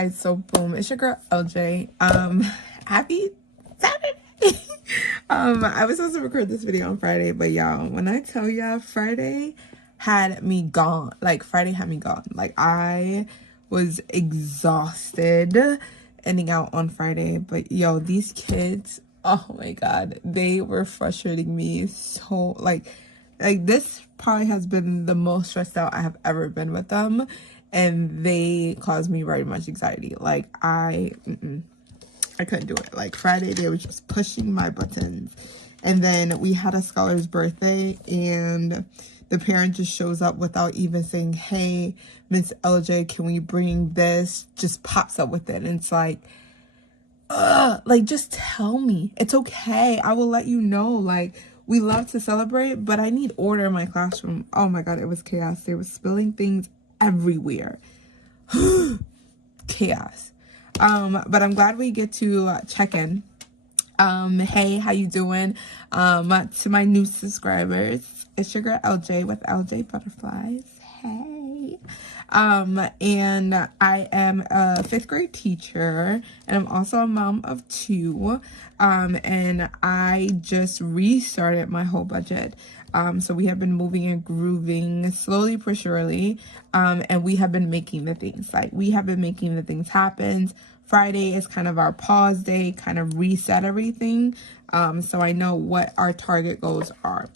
Guys, so boom, it's your girl LJ. Happy Saturday. I was supposed to record this video on Friday, but y'all, when I tell y'all, Friday had me gone. Like, I was exhausted ending out on Friday. But yo, these kids, oh my god, they were frustrating me so, like this probably has been the most stressed out I have ever been with them, and they caused me very much anxiety. Like, I couldn't do it. Like, Friday, they were just pushing my buttons. And then we had a scholar's birthday, and the parent just shows up without even saying, hey, Miss LJ, can we bring this? Just pops up with it. And it's like, like, just tell me. It's okay. I will let you know. Like, we love to celebrate, but I need order in my classroom. Oh my god, it was chaos. They were spilling things everywhere. Chaos. But I'm glad we get to check in. Hey, how you doing? To my new subscribers, it's your girl LJ with LJ'sButterflies. Hey. And I am a 5th grade teacher, and I'm also a mom of 2. And I just restarted my whole budget. So we have been moving and grooving slowly but surely. And we have been making the things. Like, we have been making the things happen. Friday is kind of our pause day, kind of reset everything. So I know what our target goals are.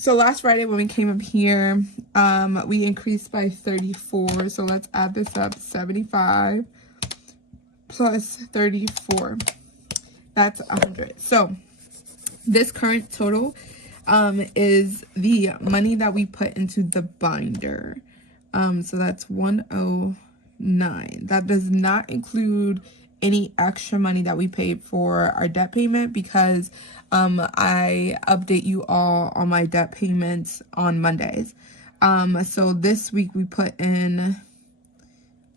So last Friday when we came up here, we increased by 34. So let's add this up. 75 plus 34. That's 100. So this current total is the money that we put into the binder. So that's 109. That does not include any extra money that we paid for our debt payment, because I update you all on my debt payments on Mondays. So this week we put in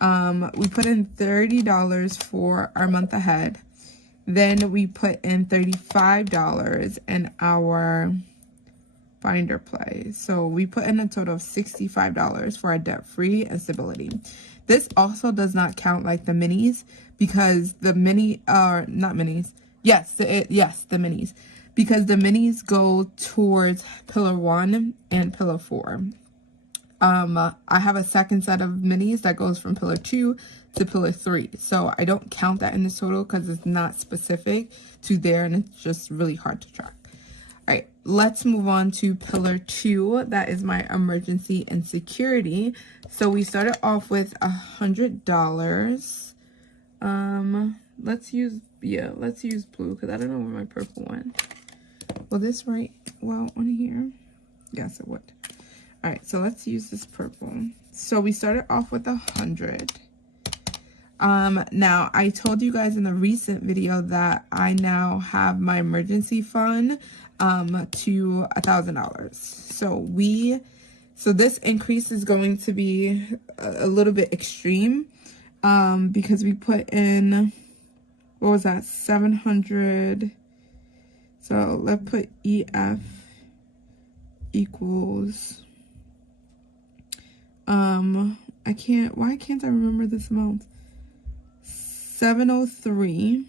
$30 for our month ahead. Then we put in $35 in our binder play. So we put in a total of $65 for our debt free and stability. This also does not count like the minis, because the mini are not minis. Yes, the minis, because the minis go towards pillar 1 and pillar 4. I have a second set of minis that goes from pillar 2 to pillar 3. So I don't count that in the total because it's not specific to there, and it's just really hard to track. All right, let's move on to pillar 2. That is my emergency and security. So we started off with $100. Let's use blue, because I don't know where my purple went. Will this write well on here? Yes, it would. All right, so let's use this purple. So we started off with 100. Now I told you guys in the recent video that I now have my emergency fund to $1,000. So this increase is going to be a little bit extreme, because we put in, what was that, 700. So let's put EF equals, why can't I remember this amount? 703.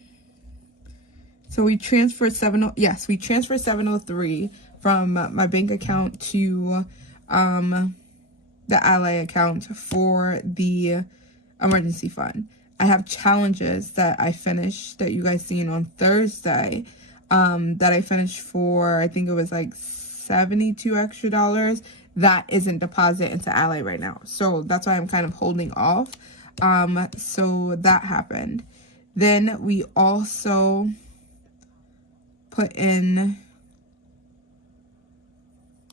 So we transferred 703 from my bank account to the Ally account for the emergency fund. I have challenges that I finished that you guys seen on Thursday, that I finished for, I think it was like $72 extra. That isn't deposited into Ally right now. So that's why I'm kind of holding off. So that happened. Then we also put in,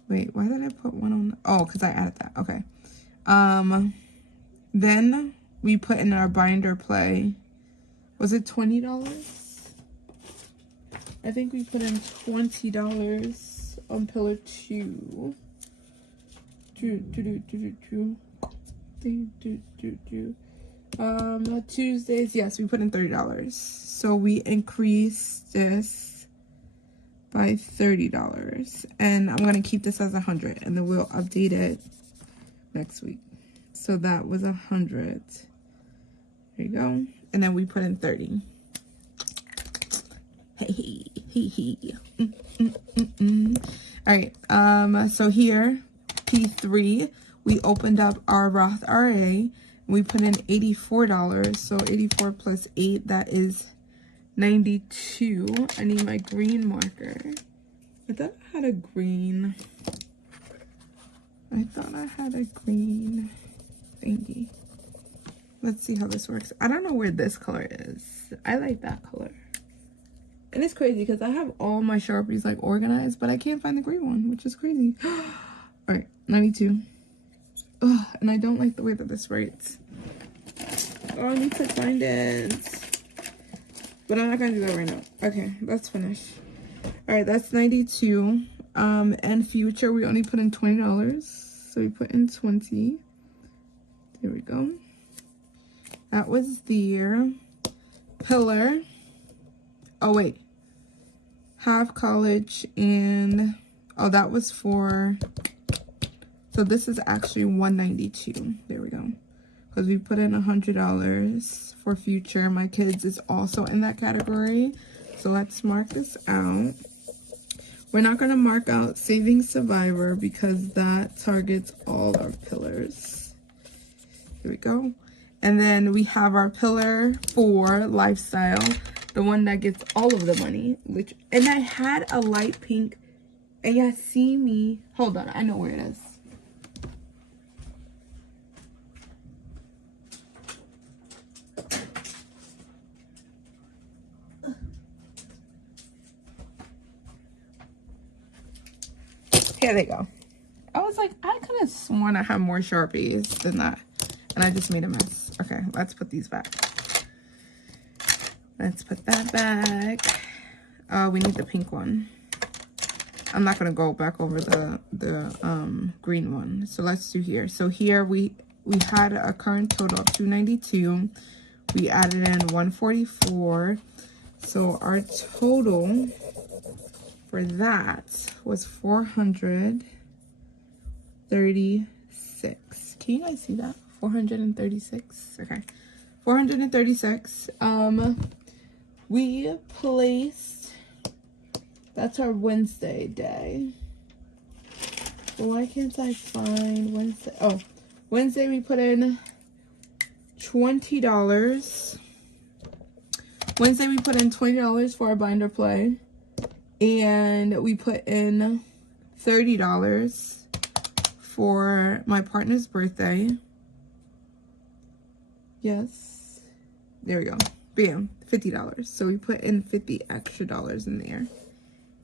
wait, why did I put one on? Oh, because I added that. Okay. Then we put in our binder play. Was it $20? I think we put in $20 on pillar 2. Tuesdays, yes, we put in $30. So we increased this by $30, and I'm gonna keep this as 100, and then we'll update it next week. So that was 100. There you go. And then we put in 30. Hey. All right, so here, P3, we opened up our Roth RA. We put in $84. So 84 plus 8, that is 92. I need my green marker. I thought I had a green. Thingy. Let's see how this works. I don't know where this color is. I like that color. And it's crazy because I have all my Sharpies like organized, but I can't find the green one, which is crazy. All right, 92. Ugh, and I don't like the way that this writes. Oh, I need to find it. But I'm not gonna do that right now. Okay, let's finish. All right, that's 92. And future, we only put in $20. So we put in 20. There we go. That was there. Pillar. Oh, wait. Half college and... Oh, that was for... So this is actually $192. There we go. Because we put in $100 for future. My kids is also in that category. So let's mark this out. We're not going to mark out Saving Survivor because that targets all our pillars. Here we go. And then we have our pillar for lifestyle. The one that gets all of the money. And I had a light pink. And you see me. Hold on. I know where it is. Here they go. I was like, I could have sworn I had more Sharpies than that. And I just made a mess. Okay, let's put these back. Let's put that back. We need the pink one. I'm not gonna go back over the green one. So let's do here. So here we had a current total of 292. We added in 144. So our total for that was 436. Can you guys see that? 436. Okay. 436. We placed, that's our Wednesday day. Why can't I find Wednesday? Oh, Wednesday we put in $20. Wednesday we put in $20 for our binder play. And we put in $30 for my partner's birthday. Yes. There we go. Bam. $50. So we put in $50 extra in there.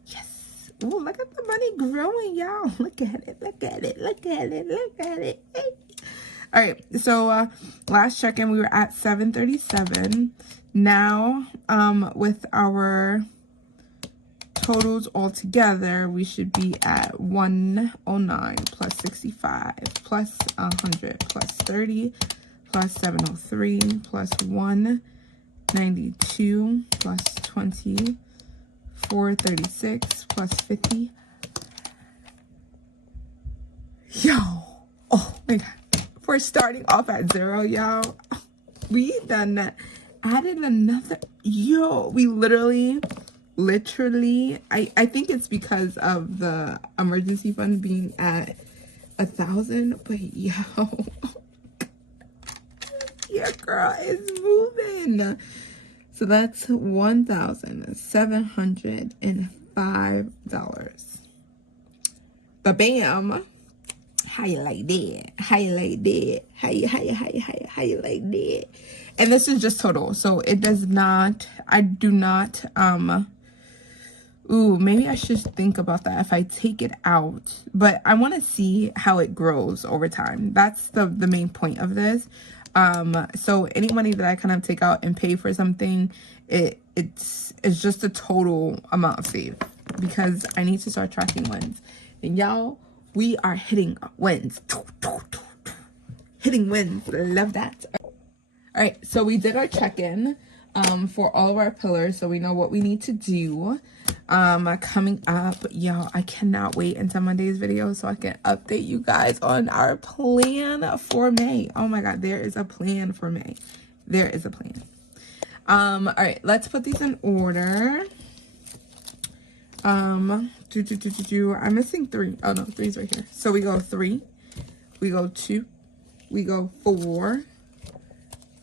Yes. Oh, look at the money growing, y'all. Look at it. Look at it. Look at it. Look at it. Hey. All right. So last check-in, we were at 737. Now, with our totals all together, we should be at 109 plus 65 plus 100 plus 30 plus 703 plus 192 plus 20 436 plus 50. Yo, oh my god, for starting off at 0, y'all, we done that. Added another, yo, we literally, I think it's because of the emergency fund being at 1,000, but yo, your girl is moving. So that's $1,705. Ba-bam. How you like that? How you like that? How you like that? And this is just total. So it does not, I do not, ooh, maybe I should think about that if I take it out. But I want to see how it grows over time. That's the main point of this. So any money that I kind of take out and pay for something, it's just a total amount saved, because I need to start tracking wins. And y'all, we are hitting wins. Hitting wins. Love that. All right, so we did our check-in for all of our pillars, so we know what we need to do. Coming up, y'all, I cannot wait until Monday's video so I can update you guys on our plan for May. Oh my god, there is a plan for May. there is a plan. All right, let's put these in order. I'm missing 3. Oh no, 3's right here. So we go 3, we go 2, we go 4,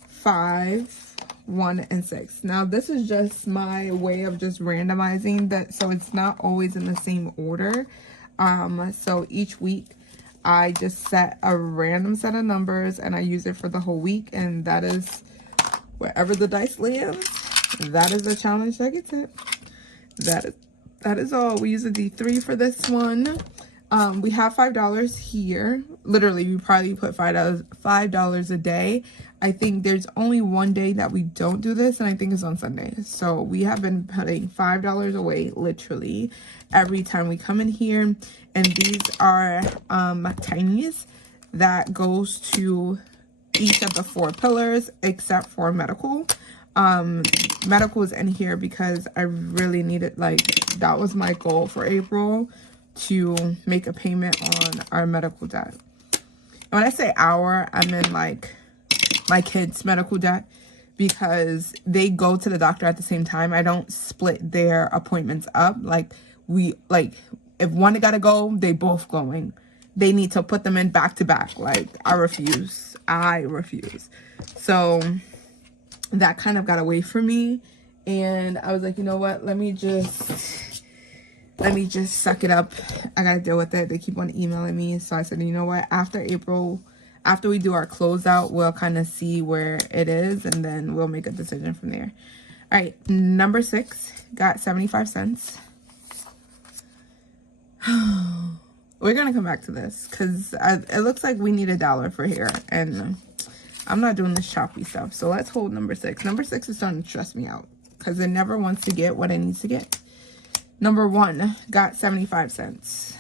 5, 1, and 6. Now this is just my way of just randomizing that, so it's not always in the same order. So each week I just set a random set of numbers and I use it for the whole week, and that is wherever the dice lands, that is the challenge that gets it. That is all. We use a D3 for this one. We have $5 here. Literally, we probably put $5 a day. I think there's only one day that we don't do this, and I think it's on Sundays. So we have been putting $5 away, literally, every time we come in here. And these are tinies that goes to each of the 4 pillars except for medical. Medical is in here because I really needed, like, that was my goal for April, to make a payment on our medical debt. And when I say our, I mean like my kids' medical debt, because they go to the doctor at the same time. I don't split their appointments up. Like, if one gotta go, they both going. They need to put them in back to back. Like, I refuse. So that kind of got away from me, and I was like, you know what, let me just suck it up. I gotta deal with it. They keep on emailing me. So I said, you know what, after April, after we do our closeout, we'll kind of see where it is, and then we'll make a decision from there. All right, number 6 got 75 cents. We're gonna come back to this because it looks like we need $1 for here, and I'm not doing this choppy stuff. So let's hold number 6. Number 6 is starting to stress me out because it never wants to get what it needs to get. Number 1 got 75 cents.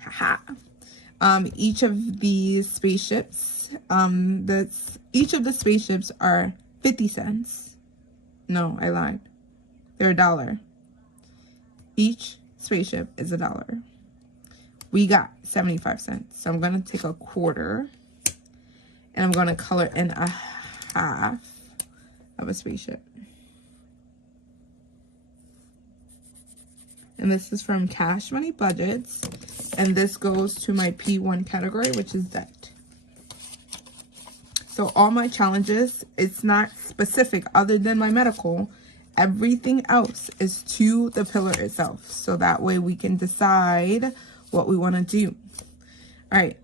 Haha. Each of these spaceships, each of the spaceships are 50 cents. No, I lied. They're $1. Each spaceship is $1. We got 75 cents. So I'm going to take a quarter and I'm going to color in a half of a spaceship. And this is from Cash Money Budgets. And this goes to my P1 category, which is debt. So all my challenges, it's not specific other than my medical. Everything else is to the pillar itself. So that way we can decide what we want to do. All right.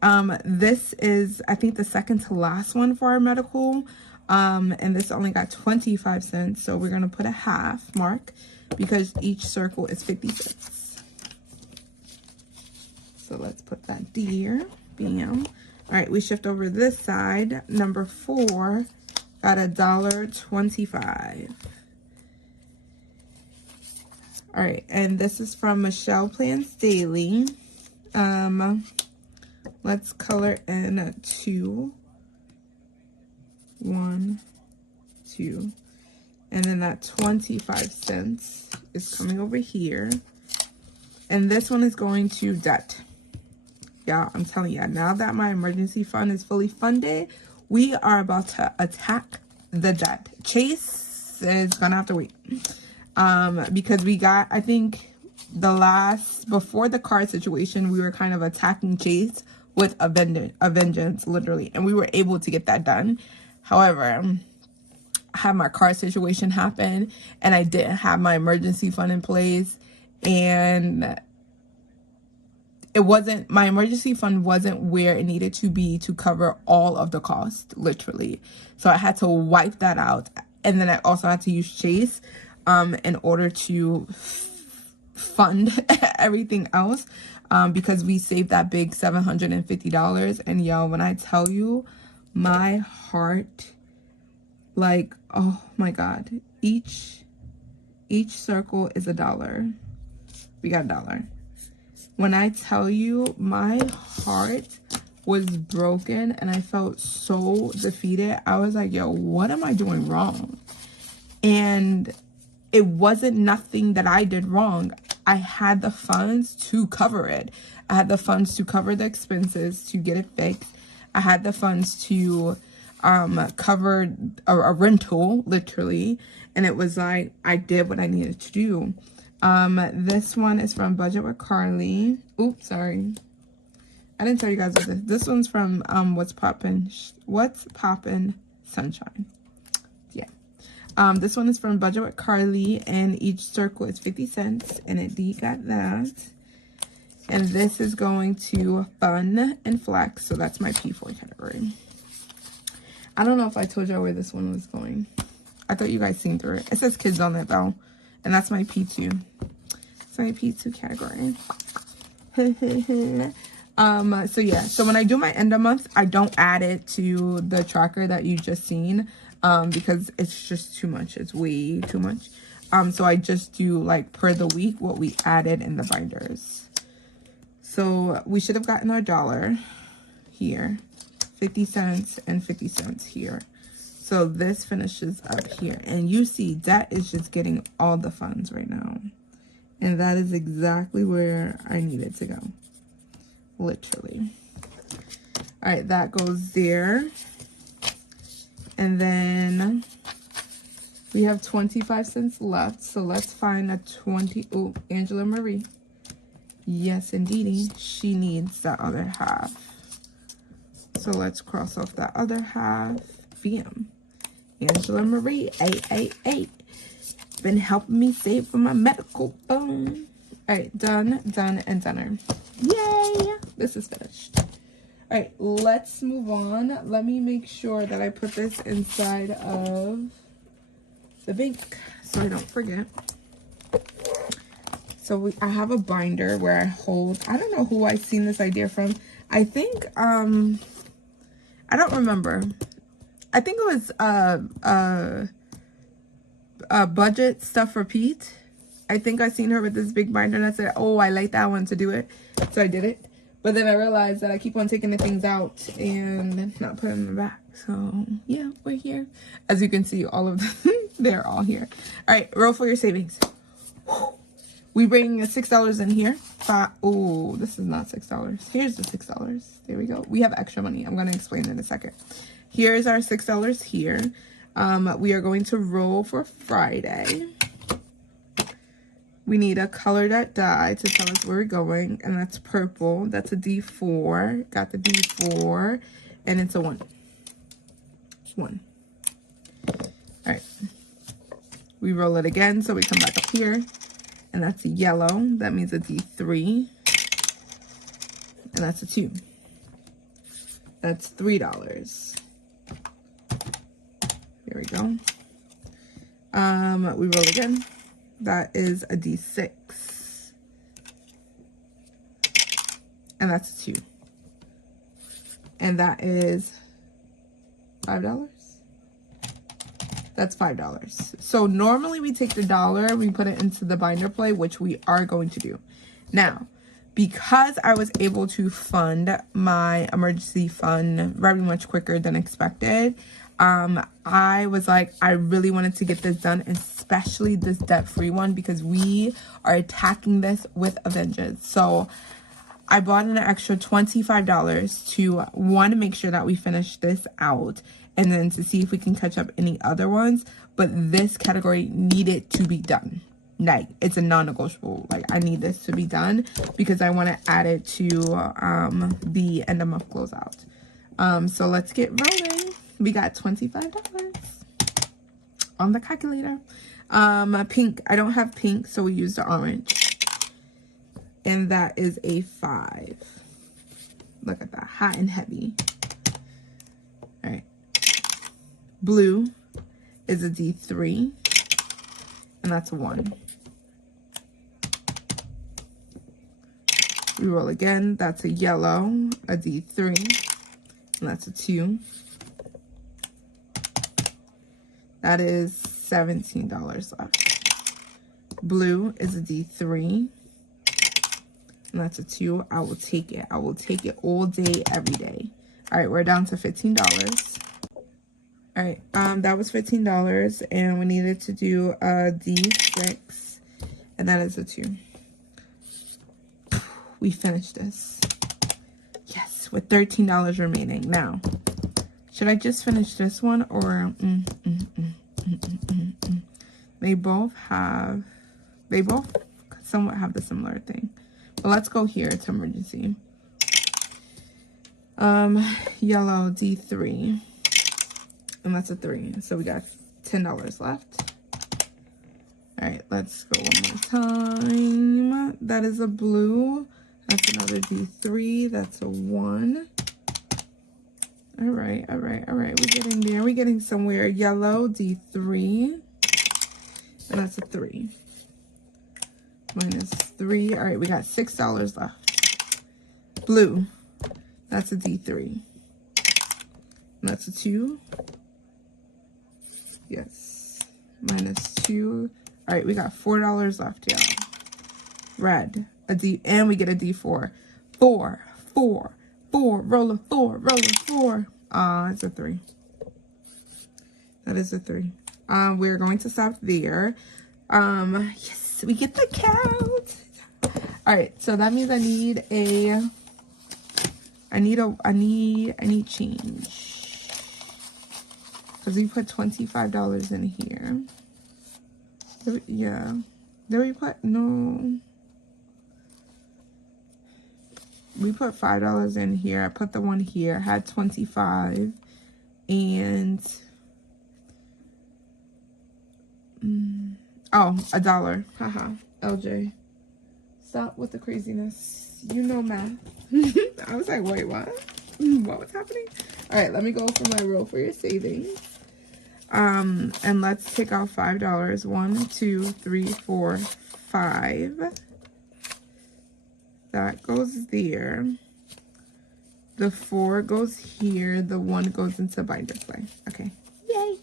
This is, I think, the second to last one for our medical. And this only got 25 cents. So we're going to put a half mark because each circle is 50 cents. So let's put that there. Bam. All right. We shift over this side. Number 4 got $1.25. All right. And this is from Michelle Plans Daily. Let's color in 2, 1, 2, and then that 25 cents is coming over here, and this one is going to debt. Yeah, I'm telling you, now that my emergency fund is fully funded, we are about to attack the debt. Chase is gonna have to wait, because we got, I think, before the car situation, we were kind of attacking Chase with a vengeance, literally, and we were able to get that done. However, I had my car situation happen, and I didn't have my emergency fund in place, and my emergency fund wasn't where it needed to be to cover all of the cost, literally. So I had to wipe that out, and then I also had to use Chase in order to fund everything else, because we saved that big $750. And yo, when I tell you, my heart, like, oh my god, each circle is $1. We got $1. When I tell you, my heart was broken and I felt so defeated. I was like, yo, what am I doing wrong? And it wasn't nothing that I did wrong. I had the funds to cover it. I had the funds to cover the expenses to get it fixed. I had the funds to covered a rental, literally. And it was like, I did what I needed to do. This one is from Budget with Carly. Oops, sorry. I didn't tell you guys what this. This one's from What's Poppin' Sunshine. Yeah. This one is from Budget with Carly, and each circle is 50 cents, and it got that. And this is going to Fun and Flex, so that's my P4 category. I don't know if I told y'all where this one was going. I thought you guys seen through it. It says kids on it though, and that's my P2. It's my P2 category. So yeah, so when I do my end of month, I don't add it to the tracker that you just seen, because it's just too much. It's way too much. So I just do like per the week what we added in the binders. So we should have gotten our $1 here, 50 cents and 50 cents here. So this finishes up here, and you see that is just getting all the funds right now. And that is exactly where I need it to go. Literally. All right, that goes there. And then we have 25 cents left. So let's find a 20. Oh, Angela Marie. Yes, indeedy. She needs that other half. So let's cross off that other half. VM. Angela Marie, 888. Been helping me save for my medical phone. All right, done, and done. Yay! This is finished. All right, let's move on. Let me make sure that I put this inside of the bank so I don't forget. So I have a binder where I hold, I don't know who I seen this idea from. I think, I don't remember. I think it was budget stuff for Pete. I think I seen her with this big binder, and I said, oh, I like that one to do it. So I did it. But then I realized that I keep on taking the things out and not putting them back. So yeah, we're here. As you can see, all of them, they're all here. All right, roll for your savings. We bring $6 in here. Oh, this is not $6. Here's the $6. There we go. We have extra money. I'm going to explain in a second. Here's our $6 here. We are going to roll for Friday. We need a color that die to tell us where we're going, and that's purple. That's a D4. Got the D4, and it's a 1. 1. All right. We roll it again, so we come back up here, and that's a yellow. That means a D3, and that's a 2. That's $3. There we go. We roll again. That is a D6. And that's a 2. And that is $5. That's $5. So normally we take the $1, we put it into the binder play, which we are going to do. Now, because I was able to fund my emergency fund very much quicker than expected, I was like, I really wanted to get this done, especially this debt-free one, because we are attacking this with a vengeance. So I bought an extra $25 to, one, make sure that we finish this out, and then to see if we can catch up any other ones. But this category needed to be done. Like, it's a non-negotiable. Like, I need this to be done because I want to add it to the end of month closeout. So let's get rolling. We got $25 on the calculator. Pink. I don't have pink, so we used the orange. And that is a 5. Look at that. Hot and heavy. All right. Blue is a D3. And that's a 1. We roll again. That's a yellow, a D3. And that's a 2. That is $17 left. Blue is a D3. And that's a 2. I will take it. I will take it all day, every day. All right, we're down to $15. All right, that was $15. And we needed to do a D6. And that is a 2. We finished this. Yes, with $13 remaining. Now, Should I just finish this one or they both somewhat have the similar thing. But let's go here to emergency. Yellow D3. And that's a 3. So we got $10 left. All right, let's go one more time. That is a blue. That's another D3. That's a 1. All right. We're getting there. We're getting somewhere. Yellow D3. And that's a 3. Minus 3. All right, we got $6 left. Blue. That's a D3. And that's a 2. Yes. Minus 2. All right, we got $4 left, y'all. Red. A D. And we get a D4. 4. Roll a 4. It's a 3. That is a 3. We're going to stop there. Yes, we get the count. All right, so that means I need change. Because we put $25 in here. Yeah. Did we put, no. We put $5 in here. I put the one here. Had 25. And oh, $1. Haha. LJ. Stop with the craziness. You know math. I was like, wait, what? What was happening? All right, let me go for my roll for your savings. And let's take out $5. 1, 2, 3, 4, 5. That goes there. The 4 goes here. The 1 goes into binder play. Okay. Yay.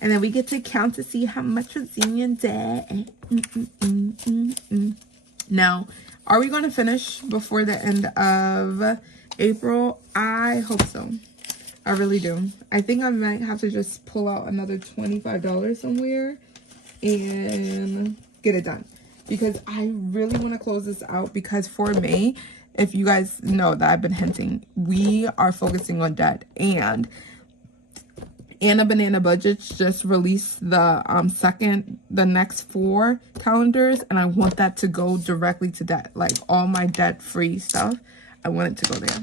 And then we get to count to see how much was in your debt. Now, are we going to finish before the end of April? I hope so. I really do. I think I might have to just pull out another $25 somewhere and get it done. Because I really want to close this out, because for May, if you guys know that I've been hinting, we are focusing on debt. And Anna Banana Budgets just released the next 4 calendars, and I want that to go directly to debt. Like all my debt-free stuff, I want it to go there.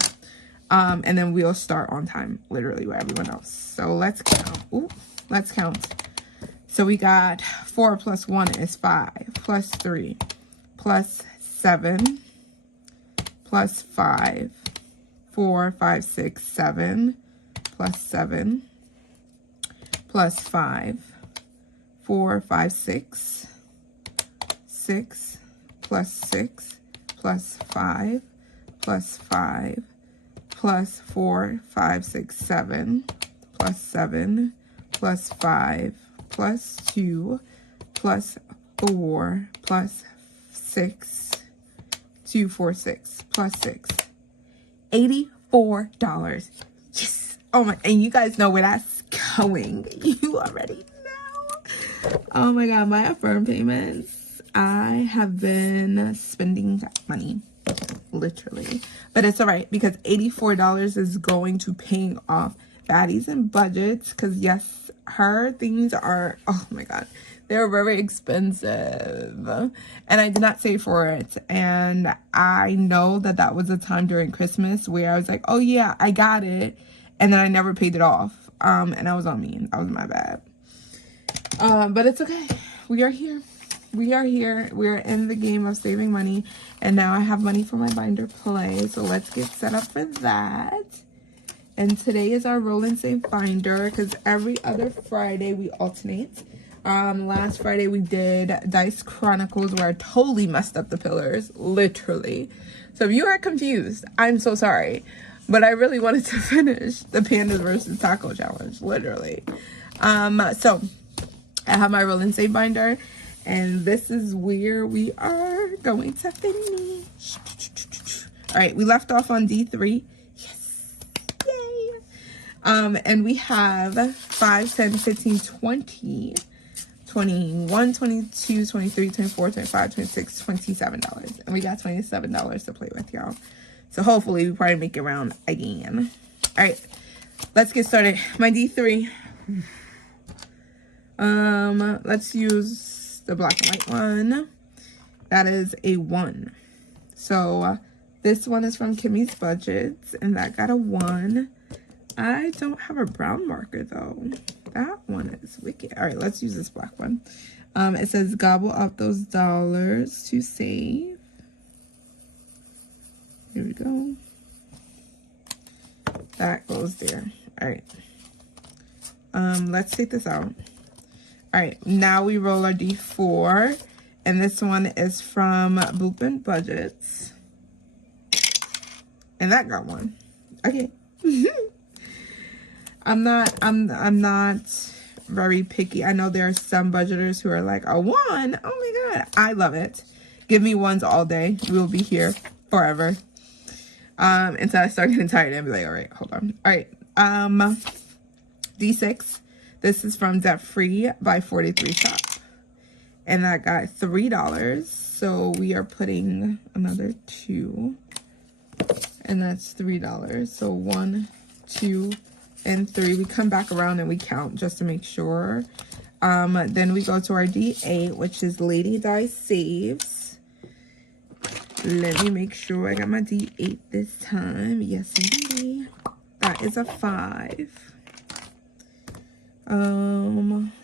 And then we'll start on time, literally, with everyone else. So let's count. Ooh, let's count. So we got 4 plus 1 is 5, plus 3, plus 7, plus 5, 4, 5, 6, 7, plus 7, plus 5, 4, 5, 6, 6, plus 6, plus 5, plus 5, plus 4, 5, 6, 7, plus 7, plus 5, plus 2, plus 4, plus 6, 2, 4, 6, plus 6. $84. Yes. Oh my, and you guys know where that's going. You already know. Oh my God, my Affirm payments. I have been spending money, literally. But it's all right, because $84 is going to paying off Baddies and Budgets. Because yes, her things are, oh my God, they're very expensive. And I did not save for it. And I know that that was a time during Christmas where I was like, oh yeah, I got it. And then I never paid it off. And that was on me. That was my bad. But it's okay. We are here. We are here. We're in the game of saving money. And now I have money for my binder play. So let's get set up for that. And today is our roll and save binder, because every other Friday we alternate. Last Friday we did Dice Chronicles, where I totally messed up the pillars, literally. So if you are confused, I'm so sorry. But I really wanted to finish the Pandas versus Taco Challenge, literally. So I have my roll and save binder, and this is where we are going to finish. All right, we left off on D3. Yes, yay. And we have 5, 10, 15, 20, 21, 22, 23, 24, 25, 26, $27. And we got $27 to play with, y'all. So hopefully we probably make it around again. All right, let's get started. My D3. Let's use the black and white one. That is a 1. So this one is from Kimmy's Budgets, and that got a 1. I don't have a brown marker though. That one is wicked. All right, let's use this black one. It says gobble up those dollars to save. Here we go. That goes there. All right. Let's take this out. All right, now we roll our D4, and this one is from Boopin' Budgets, and that got 1. Okay. I'm not very picky. I know there are some budgeters who are like, a 1? Oh my God. I love it. Give me 1s all day. We will be here forever. Until I start getting tired and be like, all right, hold on. All right. D6. This is from Debt Free by 43 Shop. And that got $3. So we are putting another 2. And that's $3. So 1, 2, and 3. We come back around and we count just to make sure. Then we go to our D8, which is Lady Di Saves. Let me make sure I got my D8 this time. Yes, indeed. That is a 5.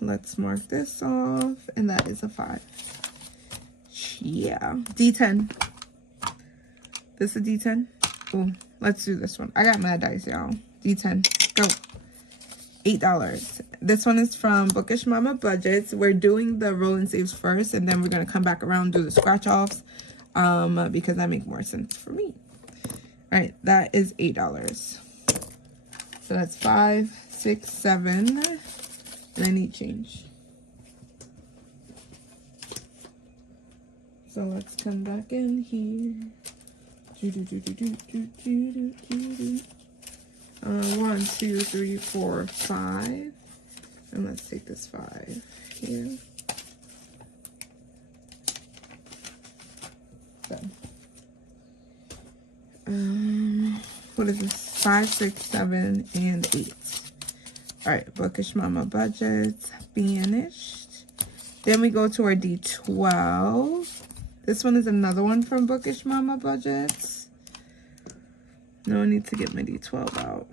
Let's mark this off, and that is a 5. Yeah. D10. This is a D10. Oh, let's do this one. I got mad dice, y'all. D10. Go. $8. This one is from Bookish Mama Budgets. We're doing the roll and saves first, and then we're gonna come back around and do the scratch offs, because that makes more sense for me. All right, that is $8. So that's 5, 6, 7, and I need change. So let's come back in here. 1, 2, 3, 4, 5. And let's take this 5 here. So, what is this? 5, 6, 7, and 8. All right, Bookish Mama Budgets, banished. Then we go to our D12. This one is another one from Bookish Mama Budgets. No, I need to get my D12 out.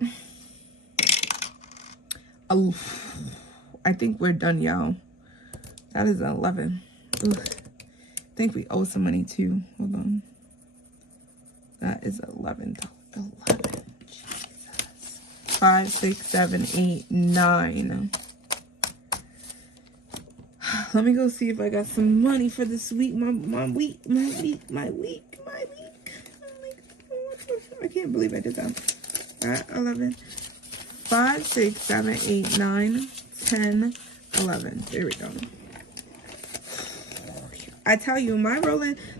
Oh, I think we're done, y'all. That is an 11. Ooh. I think we owe some money too. Hold on. That is $11. 11. Jesus. 5, 6, 7, 8, 9. Let me go see if I got some money for this week. My week. I can't believe I did that. 11. 5, 6, 7, 8, 9, 10, 11. There we go. I tell you,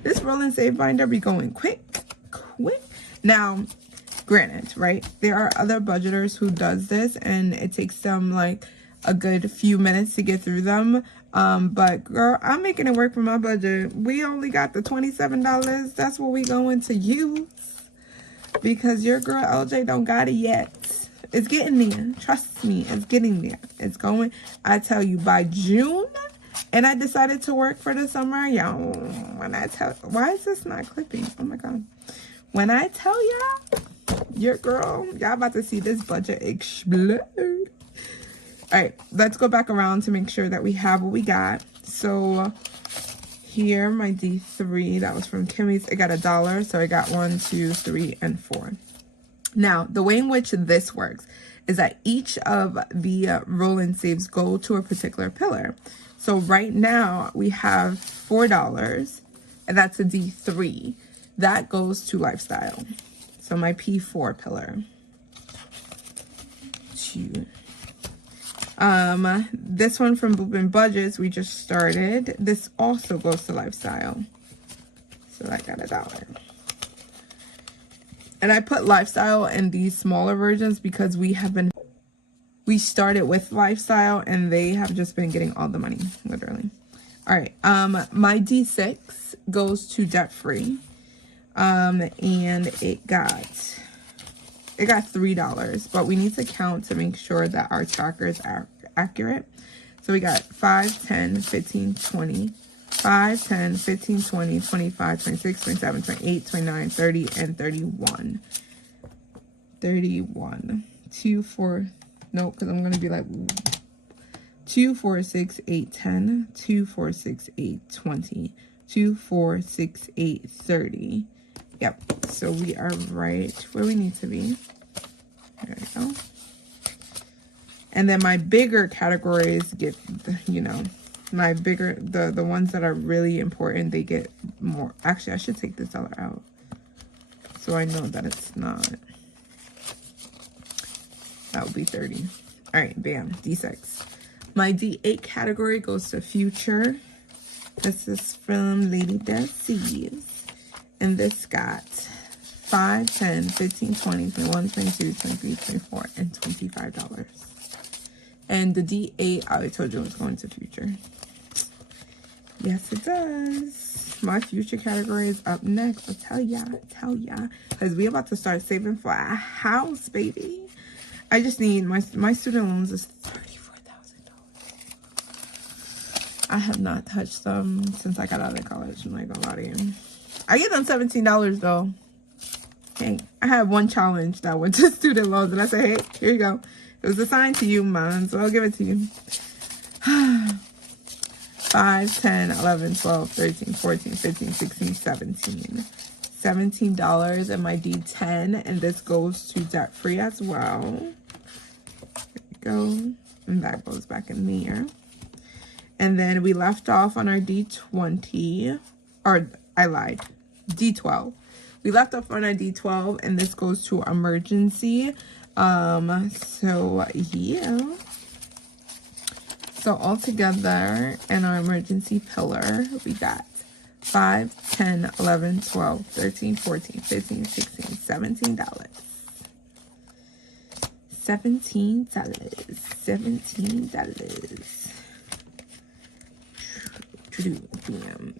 this rolling save binder be going quick. Now, granted, right? There are other budgeters who does this, and it takes them like a good few minutes to get through them. But girl, I'm making it work for my budget. We only got the $27. That's what we going to use, because your girl LJ don't got it yet. It's getting there. Trust me, it's getting there. It's going. I tell you, by June, and I decided to work for the summer, y'all. When I tell, why is this not clipping? Oh my God. When I tell y'all, your girl, y'all about to see this budget explode. All right, let's go back around to make sure that we have what we got. So here, my D3, that was from Kimmy's. It got $1, so I got 1, 2, 3, and 4. Now, the way in which this works is that each of the roll and saves go to a particular pillar. So right now we have $4, and that's a D3. That goes to lifestyle. So my P4 pillar. 2. This one from Boopin' Budgets we just started. This also goes to lifestyle. So I got $1. And I put lifestyle in these smaller versions because we started with lifestyle and they have just been getting all the money, literally. All right, my D6 goes to debt free. And it got it got $3, but we need to count to make sure that our tracker is accurate. So we got 5, 10, 15, 20, 5, 10, 15, 20, 25, 26, 27, 28, 29, 30, and 31. 31. 2, 4, nope, because I'm going to be like 2, 4, 6, 8, 10, 2, 4, 6, 8, 20, 2, 4, 6, 8, 30. Yep, so we are right where we need to be. There we go. And then my bigger categories get, you know, my bigger, the ones that are really important, they get more. Actually, I should take this dollar out so I know that it's not. That would be 30. All right, bam, D6. My D8 category goes to Future. This is from Lady Dead Seas. And this got 5, 10, 15, 20, 21, 22, 23, 24, and $25. And the D8, I already told you it was going to Future. Yes, it does. My Future category is up next. I'll tell ya. Because we're about to start saving for a house, baby. I just need, my student loans is $34,000. I have not touched them since I got out of college. I'm not gonna lie to you. I get them $17 though. Hey, I had one challenge that went to student loans and I said, hey, here you go. It was assigned to you, man, so I'll give it to you. 5, 10, 11, 12, 13, 14, 15, 16, 17. $17 in my D10, and this goes to debt free as well. There we go. And that goes back in there. And then we left off on our D20, or I lied, D12. We left off on our D12, and this goes to emergency. So yeah. So all together in our emergency pillar, we got 5, 10, 11, 12, 13, 14, 15, 16, $17. $17.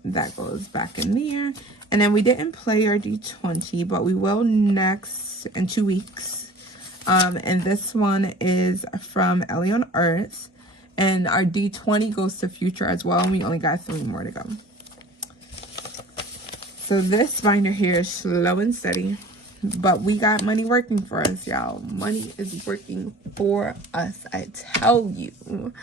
That goes back in there. And then we didn't play our D20, but we will next in 2 weeks. And this one is from Ellie on Earth. And our D20 goes to Future as well. And we only got 3 more to go. So this binder here is slow and steady. But we got money working for us, y'all. Money is working for us, I tell you.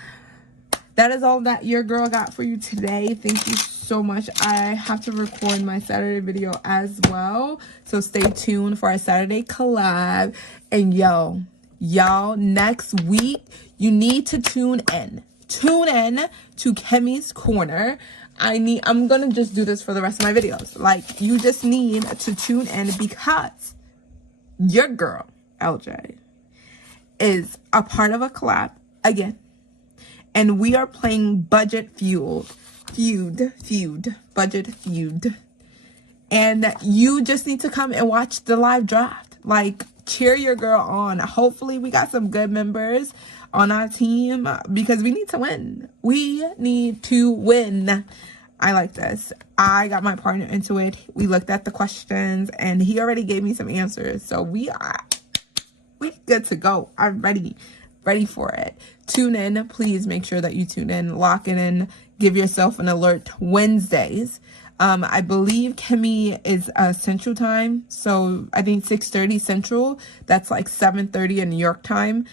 That is all that your girl got for you today. Thank you so much. I have to record my Saturday video as well. So stay tuned for our Saturday collab. And y'all, next week, you need to tune in. Tune in to Kemi's Corner. I'm going to just do this for the rest of my videos. Like, you just need to tune in because your girl, LJ, is a part of a collab again. And we are playing Budget Feud. Budget Feud. And you just need to come and watch the live draft. Like, cheer your girl on. Hopefully we got some good members on our team because we need to win. We need to win. I like this. I got my partner into it. We looked at the questions and he already gave me some answers. So we good to go. I'm ready for it. Tune in. Please make sure that you tune in. Lock it in. Give yourself an alert Wednesdays. I believe Kemi is Central Time. So I think 6:30 Central. That's like 7:30 in New York time.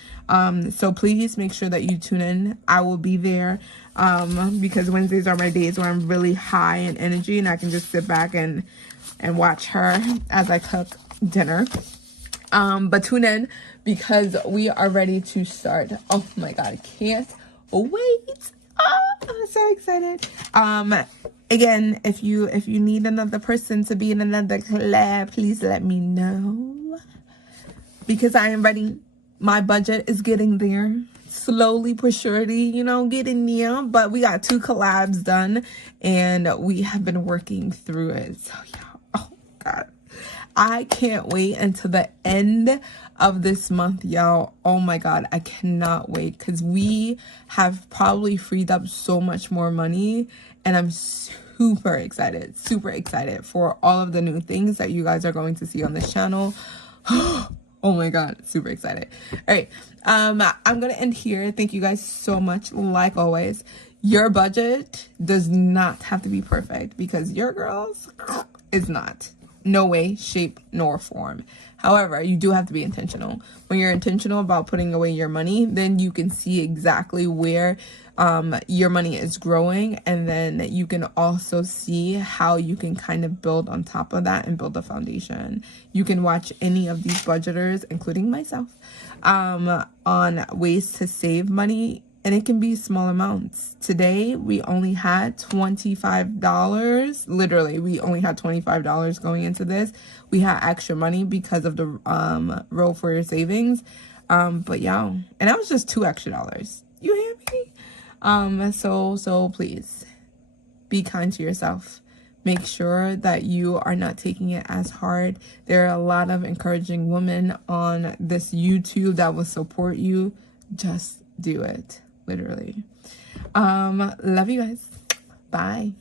So please make sure that you tune in. I will be there because Wednesdays are my days where I'm really high in energy and I can just sit back and watch her as I cook dinner. But tune in because we are ready to start. Oh my God, I can't wait. I'm so excited. Again, if you need another person to be in another collab, please let me know because I am ready. My budget is getting there. Slowly but surely, you know, getting there. But we got 2 collabs done and we have been working through it. So yeah, oh God. I can't wait until the end of this month, y'all. Oh my God, I cannot wait because we have probably freed up so much more money and I'm super excited for all of the new things that you guys are going to see on this channel. Oh my God, super excited. All right, I'm gonna end here. Thank you guys so much. Like always, your budget does not have to be perfect because your girl's is not. No way, shape, nor form. However, you do have to be intentional. When you're intentional about putting away your money, then you can see exactly where your money is growing, and then you can also see how you can kind of build on top of that and build a foundation. You can watch any of these budgeters, including myself, on ways to save money, and it can be small amounts. Today, we only had $25. Literally, we only had $25 going into this. We had extra money because of the roll for your savings. But yeah, and that was just $2 extra. You hear me? So please be kind to yourself. Make sure that you are not taking it as hard. There are a lot of encouraging women on this YouTube that will support you. Just do it. Literally. Love you guys. Bye.